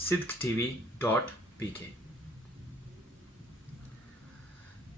sidqtv.pk।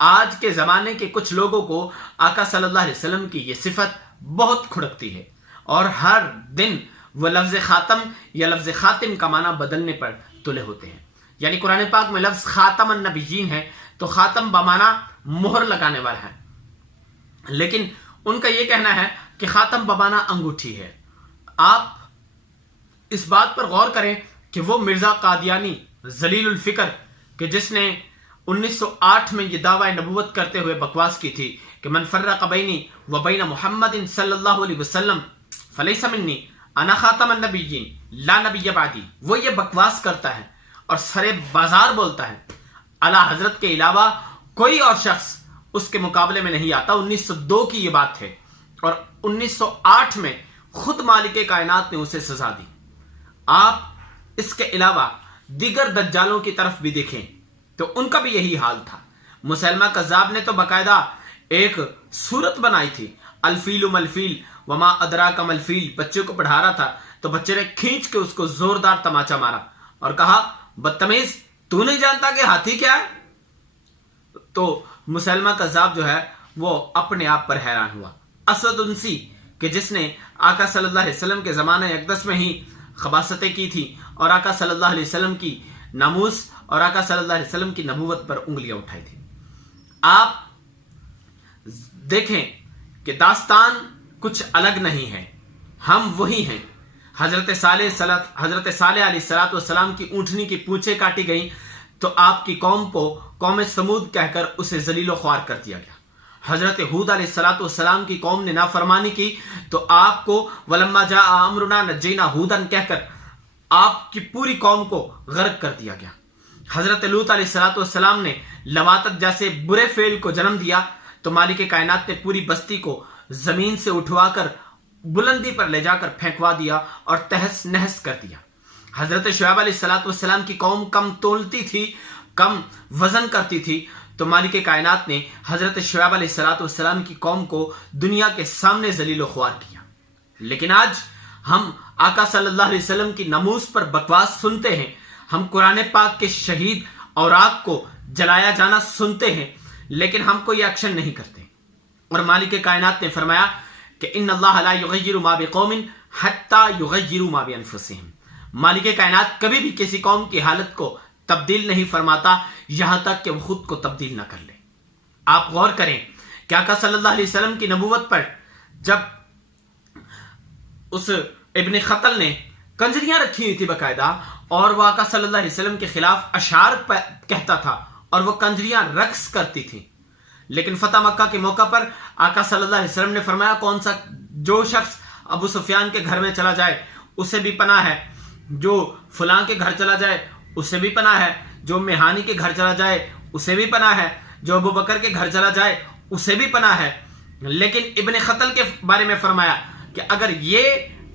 آج کے زمانے کے کچھ لوگوں کو آقا صلی اللہ علیہ وسلم کی یہ صفت بہت کھڑکتی ہے اور ہر دن وہ لفظ خاتم یا لفظ خاتم کا معنی بدلنے پر تلے ہوتے ہیں. یعنی قرآن پاک میں لفظ خاتم النبیین ہے تو خاتم بمعنی مہر لگانے والا ہے، لیکن ان کا یہ کہنا ہے کہ خاتم بمعنی انگوٹھی ہے. آپ اس بات پر غور کریں کہ وہ مرزا قادیانی ذلیل الفکر کہ جس نے 1908 میں یہ دعوی نبوت کرتے ہوئے بکواس کی تھی کہ من فرق بینی و بین محمد صلی اللہ علیہ وسلم فلیس منی انا خاتم النبیین لا نبی بعدی، وہ یہ بکواس کرتا ہے اور سرے بازار بولتا ہے اعلیٰ حضرت کے علاوہ کوئی اور شخص اس کے مقابلے میں نہیں آتا. 1902 کی یہ بات ہے اور 1908 میں خود مالک کائنات نے اسے سزا دی. آپ اس کے علاوہ دیگر دجالوں کی طرف بھی دیکھیں تو ان کا بھی یہی حال تھا. مسلمہ کذاب نے تو باقاعدہ ایک صورت بنائی تھی، الفیل ملفیل وما ادراک ملفیل. بچے کو پڑھا رہا تھا تو بچے نے کھینچ کے اس کو زوردار تماچا مارا اور کہا بدتمیز تو نہیں جانتا کہ ہاتھی کیا ہے؟ تو مسلمہ کذاب جو ہے وہ اپنے آپ پر حیران ہوا. اسود انسی کہ جس نے آقا صلی اللہ علیہ وسلم کے زمانہ اقدس میں ہی خباثتیں کی تھی اور آقا صلی اللہ علیہ وسلم کی ناموس اور آقا صلی اللہ علیہ وسلم کی نبوت پر انگلیاں اٹھائی تھی. آپ دیکھیں کہ داستان کچھ الگ نہیں ہے، ہم وہی ہیں. حضرت صالح علیہ السلام کی اونٹنی کی پونچھیں کاٹی گئیں تو آپ کی قوم کو قوم سمود کہہ کر اسے ذلیل و خوار کر دیا گیا. حضرت ہود علیہ السلام کی قوم نے نافرمانی کی تو آپ کو ولما جاء امرنا نجینا ہودن کہہ کر آپ کی پوری قوم کو غرق کر دیا گیا. حضرت لوط علیہ السلام نے لواطت جیسے برے فعل کو جنم دیا تو مالک کائنات نے پوری بستی کو زمین سے اٹھوا کر بلندی پر لے جا کر پھینکوا دیا اور تہس نہس کر دیا. حضرت شعیب علیہ السلام کی قوم کم تولتی تھی، کم وزن کرتی تھی تو مالک کائنات نے حضرت شعیب علیہ السلام کی قوم کو دنیا کے سامنے ذلیل و خوار کیا. لیکن آج ہم آقا صلی اللہ علیہ وسلم کی ناموس پر بکواس سنتے ہیں، ہم قرآن پاک کے شہید اوراق کو جلایا جانا سنتے ہیں، لیکن ہم کوئی ایکشن نہیں کرتے. اور مالک کائنات نے فرمایا کہ ان اللہ لا یغیر ما بقوم حتی یغیروا ما بانفسہم. مالک کائنات کبھی بھی کسی قوم کی حالت کو تبدیل نہیں فرماتا یہاں تک کہ وہ خود کو تبدیل نہ کر لے. آپ غور کریں کہ آقا صلی اللہ علیہ وسلم کی نبوت پر جب اس ابن خطل نے کنجریاں رکھی ہوئی تھی باقاعدہ اور وہ آقا صلی اللہ علیہ وسلم کے خلاف اشعار کہتا تھا اور وہ کنجریاں رقص کرتی تھی، لیکن فتح مکہ کے موقع پر آقا صلی اللہ علیہ وسلم نے فرمایا کون سا جو شخص ابو سفیان کے گھر میں چلا جائے اسے بھی پناہ ہے، جو فلاں کے گھر چلا جائے اسے بھی پناہ ہے، جو میہانی کے گھر چلا جائے اسے بھی پناہ ہے، جو ابو بکر کے گھر چلا جائے اسے بھی پناہ ہے. لیکن ابن خطل کے بارے میں فرمایا کہ اگر یہ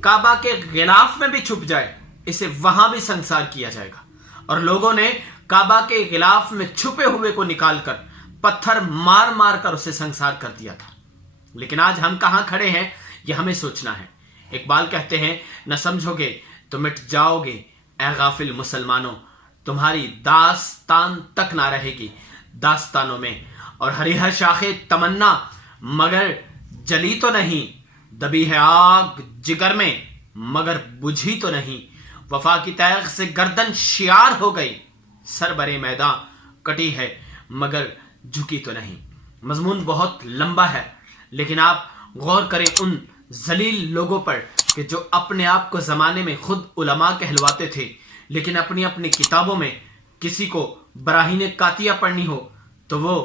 کعبہ کے غلاف میں بھی چھپ جائے اسے وہاں بھی سنسار کیا جائے گا. اور لوگوں نے کعبہ کے غلاف میں چھپے ہوئے کو نکال کر پتھر مار مار کر اسے سنسار کر دیا تھا. لیکن آج ہم کہاں کھڑے ہیں یہ ہمیں سوچنا ہے. اقبال کہتے ہیں نہ سمجھو گے تو مٹ جاؤ گے اے غافل مسلمانوں، تمہاری داستان تک نہ رہے گی داستانوں میں. اور ہری ہر شاخ تمنا مگر جلی تو نہیں، دبی ہے آگ جگر میں مگر بجھی تو نہیں. وفا کی تیغ سے گردن شیار ہو گئی، سر برے میدان کٹی ہے مگر جھکی تو نہیں. مضمون بہت لمبا ہے لیکن آپ غور کریں ان ذلیل لوگوں پر کہ جو اپنے آپ کو زمانے میں خود علماء کہلواتے تھے لیکن اپنی اپنی کتابوں میں کسی کو براہین قاطیہ پڑھنی ہو تو وہ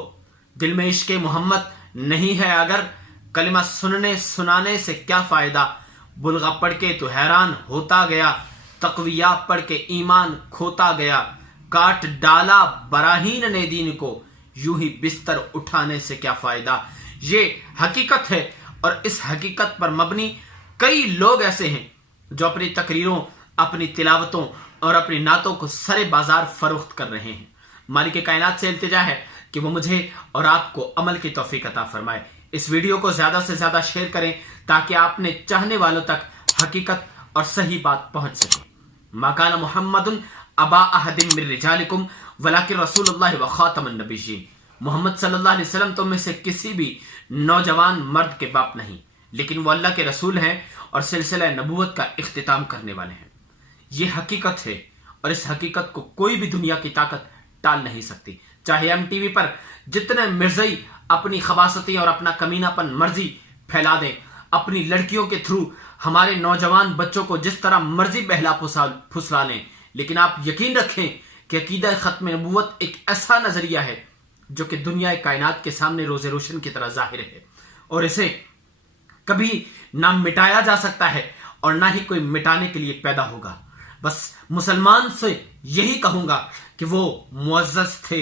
دل میں عشق محمد نہیں ہے اگر کلمہ سننے سنانے سے کیا فائدہ. بلغہ پڑھ کے تو حیران ہوتا گیا، تقویہ پڑھ کے ایمان کھوتا گیا. کاٹ ڈالا براہین نے دین کو، یوں ہی بستر اٹھانے سے کیا فائدہ. یہ حقیقت ہے اور اس حقیقت پر مبنی کئی لوگ ایسے ہیں جو اپنی تقریروں، اپنی تلاوتوں اور اپنی نعتوں کو سرے بازار فروخت کر رہے ہیں. مالک کائنات سے التجا ہے کہ وہ مجھے اور آپ کو عمل کی توفیق عطا فرمائے. اس ویڈیو کو زیادہ سے زیادہ شیئر کریں تاکہ آپ نے چاہنے والوں تک حقیقت اور صحیح بات پہنچ سکے. ما کان محمد ابا احد من رجالکم ولکن رسول اللہ و خاتم النبیین. محمد صلی اللہ علیہ وسلم تم میں سے کسی بھی نوجوان مرد کے باپ نہیں، لیکن وہ اللہ کے رسول ہیں اور سلسلہ نبوت کا اختتام کرنے والے ہیں۔ یہ حقیقت ہے اور اس حقیقت کو کوئی بھی دنیا کی طاقت ٹال نہیں سکتی، چاہے ایم ٹی وی پر جتنے مرزائی اپنی خباثتیں اور اپنا کمینہ پن مرضی پھیلا دیں، اپنی لڑکیوں کے تھرو ہمارے نوجوان بچوں کو جس طرح مرضی بہلا پھسلا لیں، لیکن آپ یقین رکھیں کہ عقیدہ ختم نبوت ایک ایسا نظریہ ہے جو کہ دنیا کائنات کے سامنے روز روشن کی طرح ظاہر ہے، اور اسے کبھی نہ مٹایا جا سکتا ہے اور نہ ہی کوئی مٹانے کے لیے پیدا ہوگا۔ بس مسلمان سے یہی کہوں گا کہ وہ معزز تھے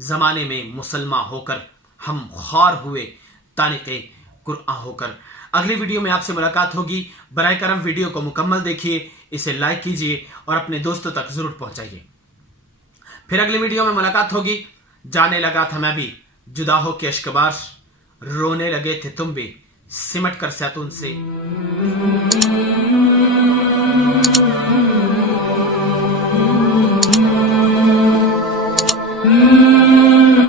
زمانے میں مسلمان ہو کر، ہم خوار ہوئے تانق قرآن ہو کر۔ اگلی ویڈیو میں آپ سے ملاقات ہوگی۔ برائے کرم ویڈیو کو مکمل دیکھیے، اسے لائک کیجیے اور اپنے دوستوں تک ضرور پہنچائیے۔ پھر اگلی ویڈیو میں ملاقات ہوگی۔ جانے لگا تھا میں بھی جدا ہو کے اشکبار، رونے لگے تھے تم بھی سمٹ کر سیتون سے۔